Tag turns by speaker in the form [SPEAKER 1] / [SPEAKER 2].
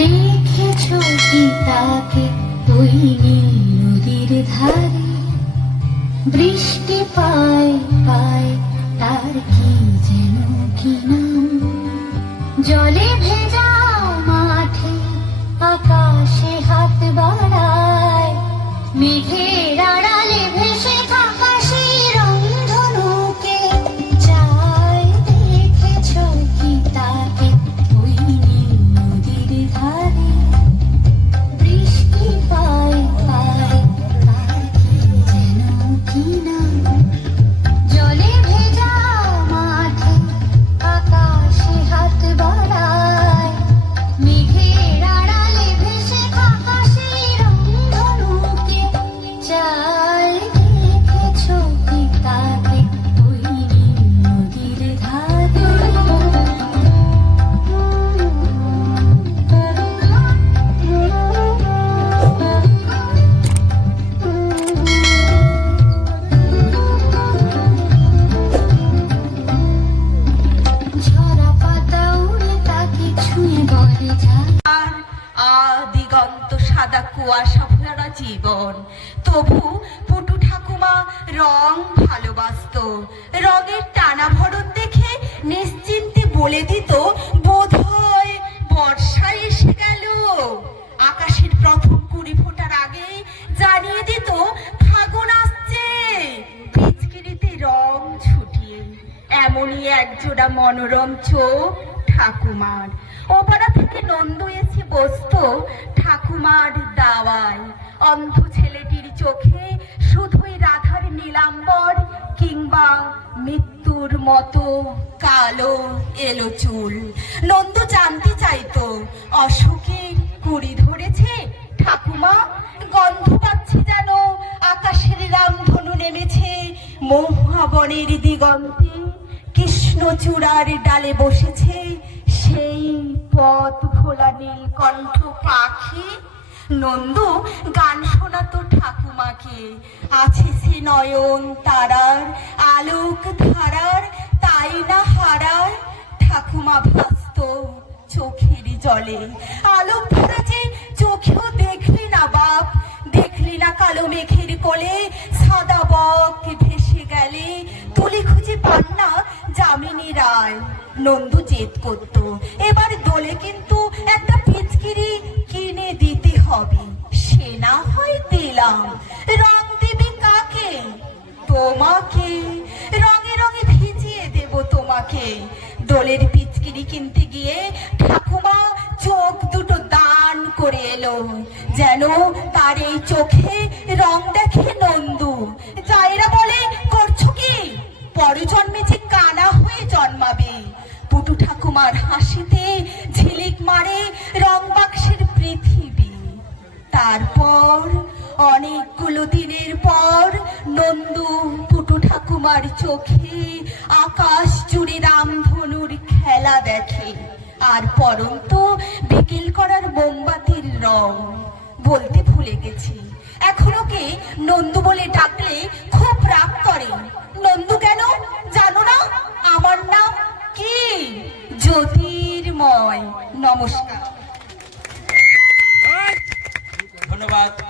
[SPEAKER 1] দেখেছ কি তাকে? ওই নদীর ধারে। বৃষ্টি পায় পায়, তার কি যেন কি নাম? জলে ভেজা মাঠে আকাশে হাত বাড়ায়। মেঘের আড়ালে
[SPEAKER 2] আর আদিগন্ত সাদা কুয়াশা ভরা জীবন। তবু পুটু ঠাকুমা রং ভালোবাসতো। রঙের টানা ভরণ দেখে নিশ্চিন্তে বলে দিত বোধ হয় বর্ষা এসে গেল। আকাশের প্রথম কুড়ি ফোটার আগে জানিয়ে দিত, ফাগুন আসছে। পিচকিরিতে রং ছুটিয়ে। এমনই একজোড়া মনোরম চোখ ঠাকুমার। ওপাড়া থেকে নন্দ এসে বসত ঠাকুমার দাওয়ায়। অন্ধ ছেলেটির চোখে শুধুই রাধার নীলাম্বর কিংবা মৃত্যুর মতো কালো এলো চুল। নন্দ জানতে চাইতো, অশোকের কুড়ি ধরেছে ঠাকুমা। গন্ধ পাচ্ছি যেন আকাশের রামধনু নেমেছে মহাবনের দিগন্তে। কৃষ্ণচূড়ার ডালে বসেছে সেই পথ ভোলা নীলকণ্ঠ পাখি। নন্দু, গান শোনাতো ঠাকুমাকে। আছে সে নয়ন তারার, আলোক ধারার, তাই না হারার? ঠাকুমা ভাস্ত চোখের জলে। আলোক ধরেছে চোখেও দেখলি না বাপ। দেখলি না কালো মেঘের কোলে সাদা বক ভেসে গেলে। তুলি খুঁজে পান না যামিনী রায়। নন্দু জেদ করত, এবার দোলে কিন্তু একটা পিচকিরি কিনে দিতে হবে। সে না হয় দিলাম, রং দেবে কাকে? তোমাকে, রঙে রঙে ভিজিয়ে দেব তোমাকে। দোলের পিচকিরি কিনতে গিয়ে ঠাকুমা চোখ দুটো করে এলো। যেন তার এই চোখে রং দেখে নন্দু। যাইরা বলে, করছ কি? পরজন্মে যে কানা হয়ে জন্মাবে। পুটু ঠাকুমার হাসিতে ঝিলিক মারে রং বাক্সের পৃথিবী। তারপর অনেকগুলো দিনের পর নন্দু পুটু ঠাকুমার চোখে আকাশ জুড়ে রামধনুর খেলা দেখে। আর পরন্ত বিকেল করার মোমবাতির রং বলতে ভুলে গেছি। এখন ওকে নন্দু বলে ডাকলে খুব রাগ করে। নন্দু কেন? জানো না? আমার নাম কি? জ্যোতির্ময়। নমস্কার।
[SPEAKER 1] ধন্যবাদ।